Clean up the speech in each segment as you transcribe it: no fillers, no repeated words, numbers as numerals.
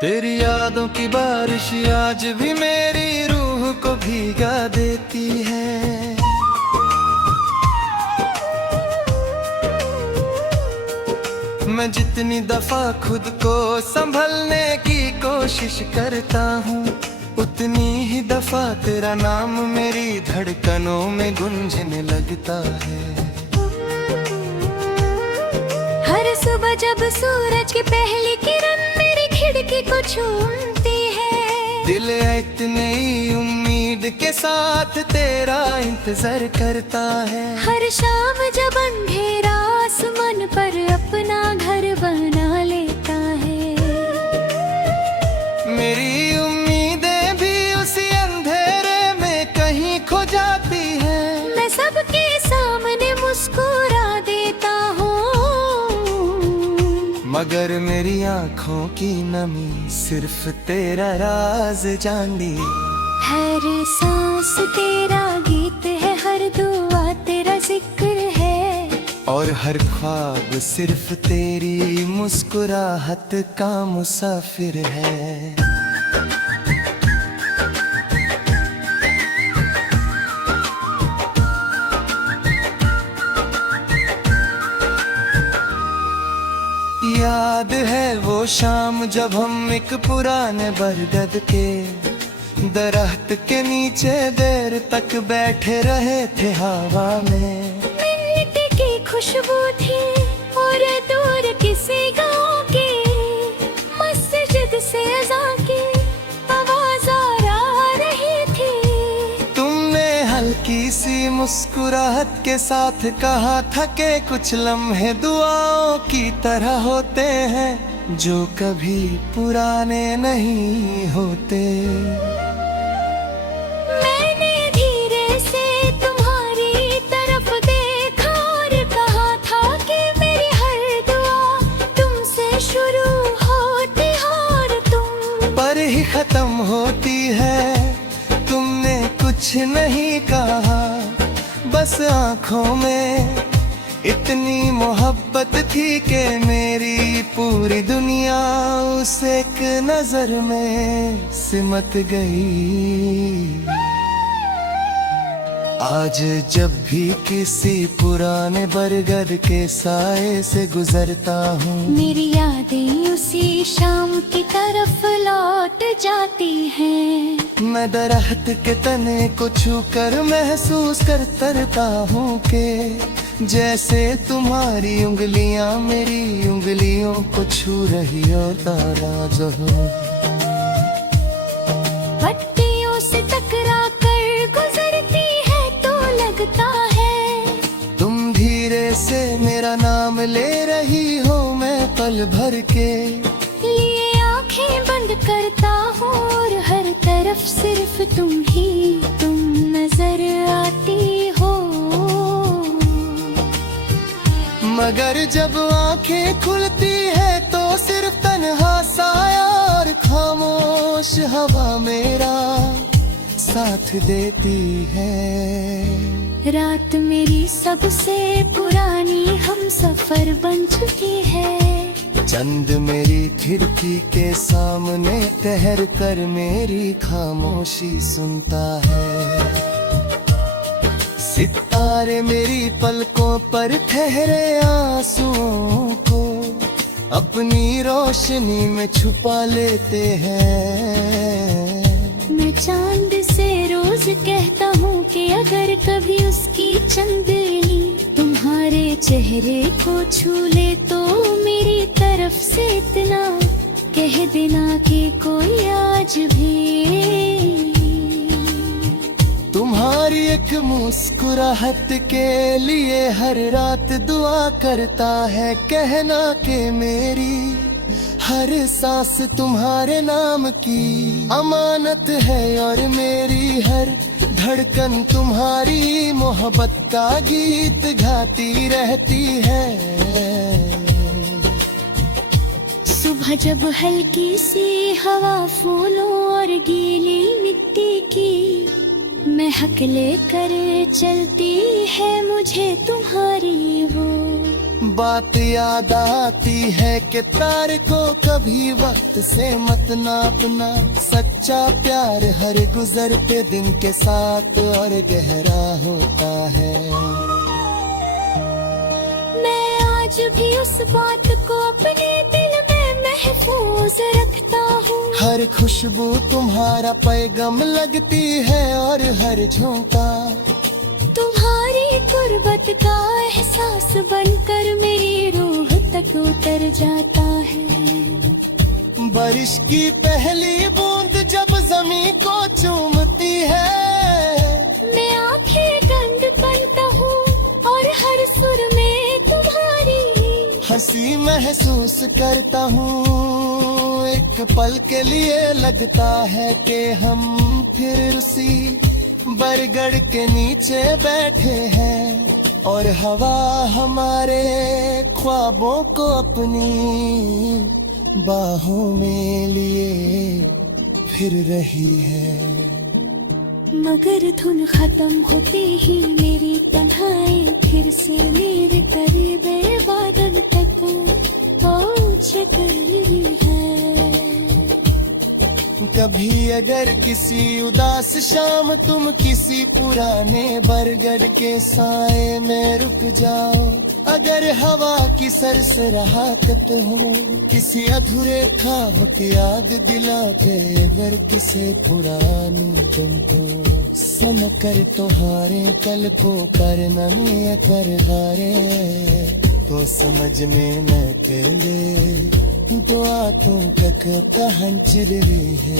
तेरी यादों की बारिश आज भी मेरी रूह को भीगा देती है। मैं जितनी दफा खुद को संभलने की कोशिश करता हूँ, उतनी ही दफा तेरा नाम मेरी धड़कनों में गूंजने लगता है। हर सुबह जब सूरज की पहली किरण मेरी खिड़की को छूती है, दिल इतनी उम्मीद के साथ तेरा इंतजार करता है। हर शाम जब अंधेरा आसमान पर अपना घर बना लेता है, मेरी उम्मीदें भी उसी अंधेरे में कहीं खो जाती हैं। मैं सबके सामने मुस्कुरा देता हूँ, मगर मेरी आँखों की नमी सिर्फ तेरा राज जानती। हर सांस तेरा गीत है, हर दुआ तेरा जिक्र है, और हर ख्वाब सिर्फ तेरी मुस्कुराहट का मुसाफिर है। याद है वो शाम जब हम एक पुराने बरगद के दरख्त के नीचे देर तक बैठे रहे थे हवा में। मिट्टी की खुशबू थी और दूर किसी गांव की मस्जिद से अज़ान की आवाज आ रही थी। तुमने हल्की सी मुस्कुराहट के साथ कहा था कि कुछ लम्हे दुआओं की तरह होते हैं, जो कभी पुराने नहीं होते। मैंने धीरे से तुम्हारी तरफ देखा और कहा था कि मेरी हर दुआ तुमसे शुरू होती है और तुम पर ही खत्म होती है। तुमने कुछ नहीं कहा, बस आँखों में इतनी मोहब्बत थी कि मेरी पूरी दुनिया उस एक नजर में सिमट गई। आज जब भी किसी पुराने बरगद के साए से गुजरता हूँ, मेरी यादें उसी शाम की तरफ लौट जाती हैं। मैं दरख्त के तने को छूकर महसूस करता हूँ कि जैसे तुम्हारी उंगलियां मेरी उंगलियों को छू रही हो तारा जहां। पट्टियों से टकरा कर गुजरती है तो लगता है तुम धीरे से मेरा नाम ले रही हो। मैं पल भर के लिए आंखें बंद करता हूँ और हर तरफ सिर्फ तुम नजर आती हो। मगर जब आंखें खुलती है तो सिर्फ तन्हा साया और खामोश हवा मेरा साथ देती है। रात मेरी सबसे पुरानी हम सफर बन चुकी है। चंद मेरी खिड़की के सामने ठहर कर मेरी खामोशी सुनता है। सितारे मेरी पलकों पर ठहरे आंसुओं को अपनी रोशनी में छुपा लेते हैं। मैं चांद से रोज कहता हूँ कि अगर कभी उसकी चंदनी तुम्हारे चेहरे को छू ले तो मेरी तरफ से इतना कह देना कि कोई आज भी तुम्हारी एक मुस्कुराहट के लिए हर रात दुआ करता है। कहना कि मेरी हर सांस तुम्हारे नाम की अमानत है और मेरी हर धड़कन तुम्हारी मोहब्बत का गीत गाती रहती है। सुबह जब हल्की सी हवा फूलों और गीली मिट्टी की महक लेकर चलती है मुझे तुम्हारी वो बात याद आती है कि प्यार को कभी वक्त से मत नापना। सच्चा प्यार हर गुजरते दिन के साथ और गहरा होता है। मैं आज भी उस बात को अपने दिल में महफूज रखता हूँ। हर खुशबू तुम्हारा पैगाम लगती है और हर झोंका तुम्हारी गुर्बत का एहसास बनकर मेरी रूह तक उतर जाता है। बारिश की पहली बूंद जब जमीन को चूमती है मैं आंखें बंद बनता हूँ और हर सुर में तुम्हारी हंसी महसूस करता हूँ। एक पल के लिए लगता है कि हम फिर उसी बरगद के नीचे बैठे हैं और हवा हमारे ख्वाबों को अपनी बाहों में लिए फिर रही है। मगर धुन खत्म होते ही मेरी तन्हाई फिर से मेरे करीब बादल तक पहुँच गई है। कभी अगर किसी उदास शाम तुम किसी पुराने बरगद के साए में रुक जाओ, अगर हवा की सरसराहट हो किसी अधूरे ख्वाब की याद दिलाते, अगर किसी पुरानी तुमको सन कर तुम्हारे कल को पर नहीं कर दारे तो समझ में न केंगे तो आंखों तक हंचर है।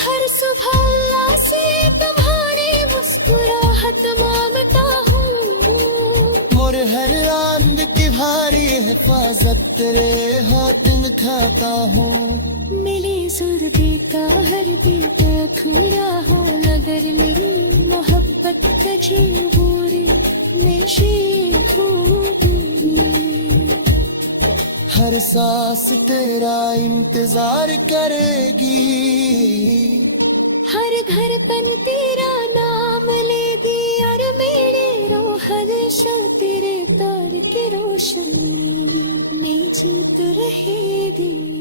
हर सुबह अल्लाह से तुम्हारी मुस्कुराहट मांगता हूँ। मोर हर आंद की भारी हिफाजत तेरे हाथ में खाता हूँ। मिली जुर्बे का हर दिल अधूरा हो, अगर मेरी मोहब्बत कभी बुरी नशी हर सांस तेरा इंतजार करेगी, हर घर तन तेरा नाम लेगी और मेरे रोह हमेशा तेरे तार की रोशनी में जीत रहेगी।